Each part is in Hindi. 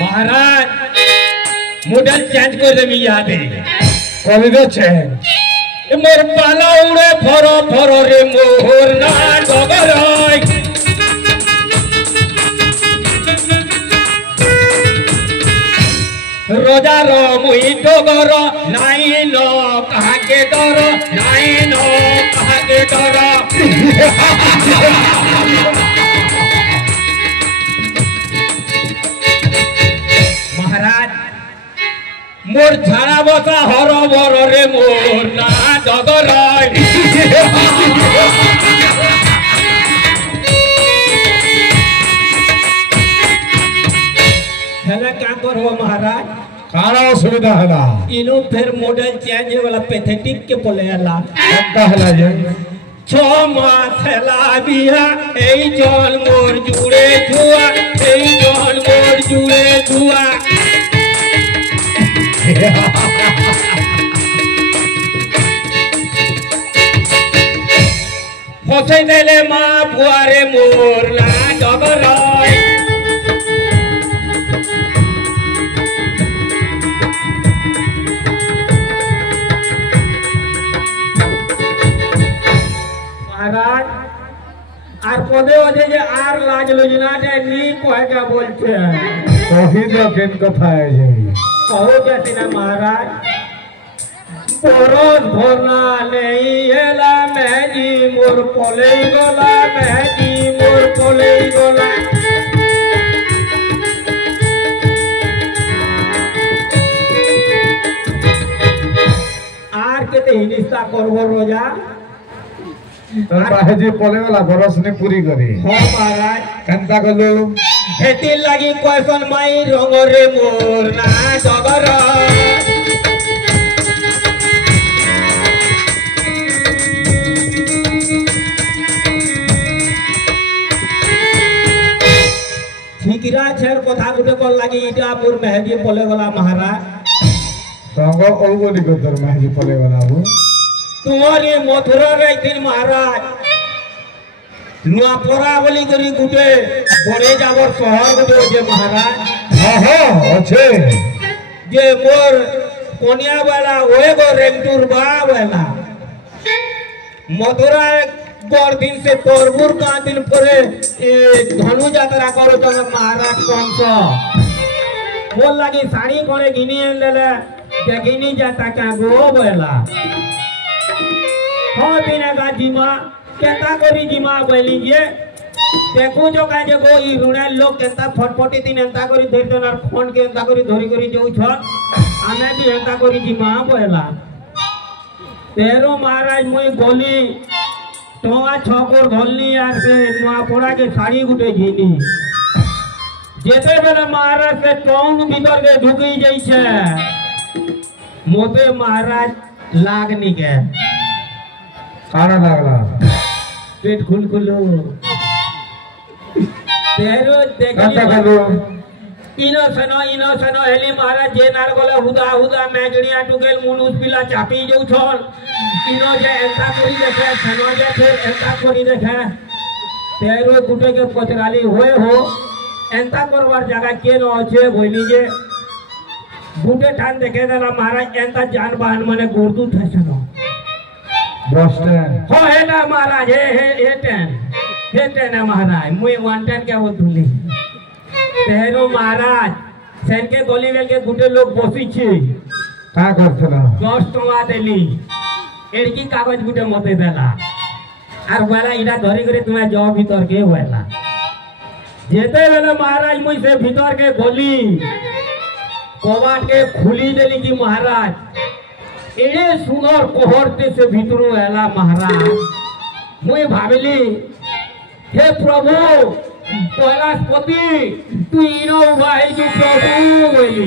महाराज मॉडल चेंज कर दे याद है कभी तो चेंज मोर पाला उड़े फरो फरो रे मोर ना डगराय रोजा रो मुई डगर नाई नो कहा के डर नाई नो कहा के डर महाराज मोर झाड़ा बसा हर बर रे मोर ना डगराय हेला क्या करबो महाराज काना असुविधा हला इनु फिर मॉडल चेंज वाला पैथेटिक के बोले हला का हला जे 6 मास हला बिया एई जल मोर जुड़े जुआ एई जल मोर जुड़े जुआ फसे देले मा बुआरे मोर ना डगराय महाराज আর পদে ওদে যে আর লাজ লজনাটা নি কয়টা বলছে কহি তো কেন কথা আছে কहो कैसे ना महाराज পরশ ভরনা নেই এলা মেজি মোর পলেই গলা মেজি মোর পলেই গলা আর কেতে হিনিস্তা করব রোজা তোর বাহেজি পলে গলা বরসনি পুরি করি हो महाराज কেনতা কলু হেতির লাগি কয়সন মাই রঙরে মোর না ডগর ঠিকরা ছের কথা গুটে কল লাগি ইটা মোর মেহেদি পলে গলা महाराज সঙ্গ ওগলি কো তোর বাহেজি পলে গলা বু तुम्हारी मथुरा राइथिन महाराज नुआ परा बोली करी गुटे बड़े जाबर शहर गुटे जे महाराज हां हां আছে जे मोर कोनिया वाला ओए गो रेंटुर बा वाला मथुरा पर दिन से परबुर का दिन परे धनु यात्रा करो तो महाराज कौन सा बोल लगी साड़ी कोने गिनी लेले जगिनी जाता का गो वाला हाँ बिना का जिमा केता करी जिमा बोली जे देखो जो का जे गो ई रुणा लोग केता फटफटी तीन एंता करी धरि तनार फोन के एंता करी धरि करी जाउ छ आमे भी एंता करी जिमा बोला तेरो महाराज मुई गोली टोआ छकोर धलनी यार से नुआ पोड़ा के साड़ी गुटे घिनी जेते बेले महाराज से टोंग भीतर के ढुकी जाई छे मोते महाराज लागनी के কানা লাগলা पेट खुल खुलो तेरो কেনতা देखली কলু इनो सनो हेली महाराज जे नार गले हुदा हुदा मैगड़िया टुकेल मुनुस पिला चापी जाउ छल इनो जे एंता करी देखे सनो जे फिर एंता करी देखे तेरो गुटे के पचराली होए हो एंता करवार जगह के न अछि बोली जे गुटे ठान देखे देला महाराज एंता जान बाहन माने गोरदू थसनो बस स्टैंड हो हेला महाराज हे टेन है महाराज मुई वांटेड के वो धुली तेरो महाराज सेन के गोली वेल के गुटे लोग बसी छी का करथला 10 टका देली एड़की कागज गुटे मते देला आर वाला इडा धरी करे तुम्हें जाओ भीतर के होएला जेते बेले महाराज मुई से भीतर के गोली कोबाट के खुली देली की महाराज एड़े सुंदर कोहरते से भीतरू एला महाराज मुई भाबिली हे प्रभु कैलाशपति तू इनो भाई जो प्रभु बोली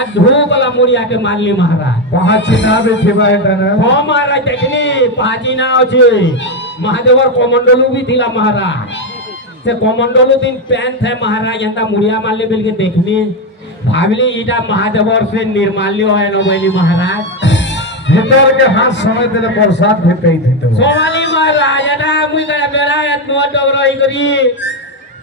आ धूपला मुड़िया के मारली महाराज पाची ना भी थिबा हेतने हो महाराज देखनी पाची ना अछि महादेवर कमंडलू भी थिला महाराज से कमंडलू दिन पेन थे महाराज एंता मुड़िया मारले बिल के देखनी भाबिली इटा महादेवर से निर्माल्य है न बोली महाराज ভিতর के हाथ समय तेरे प्रसाद भेटई देते सोमाली महाराज एटा मुई गया बेड़ा नो डगरई करी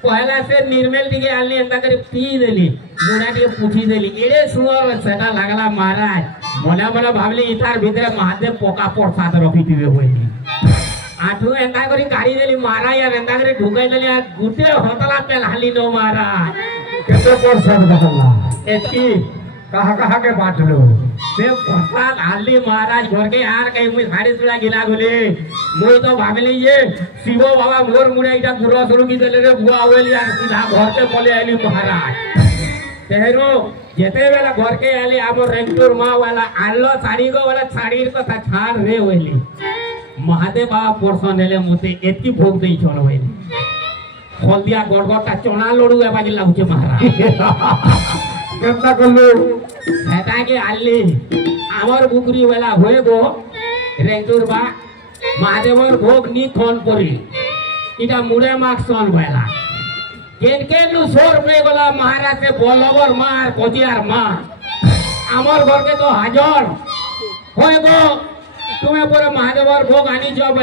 पहला से निर्मल टिके आली एंता करी पी देली गुणा टिके पुठी देली एडे सुंदर सेटा लागला महाराज मने मने भाबली इतार भीतर महादेव पोका प्रसाद रखी दिबे होइली आठू एंता करी गाड़ी देली महाराज यार एंता करी ढुकाई देली गुटे हतला पे लाली नो महाराज केते प्रसाद बहला एती कहा के बांट लो से प्रसाद आली महाराज घर के यार कहीं मुई साड़ी सुला गिला गोले मुई तो भाबली ये शिवो बाबा मोर मुड़े इटा गुरो शुरू की देले रे बुआ होली यार सीधा घर पे पले आली महाराज तेरो जेते बेला घर के आली आबो रेंटुर मां वाला आलो साड़ी को वाला साड़ी को छाड़ रे होली महादेव बाबा परसन नेले मुते एती भोग देई छोड़ होली हल्दिया गड़गड़टा चना लडू ए बागी लागुचे महाराज केतना करलो हेता के आली आमर बुकरी वाला होए गो रेंटुर बा महादेवर भोग नी थन परी इटा मुड़े माक सन वाला केनके नु 100 रुपए गला महाराज से बोलवर मार कोजियार मार आमर घर के तो हाजर होए गो तुम्हें पूरे महादेवर भोग आनी जब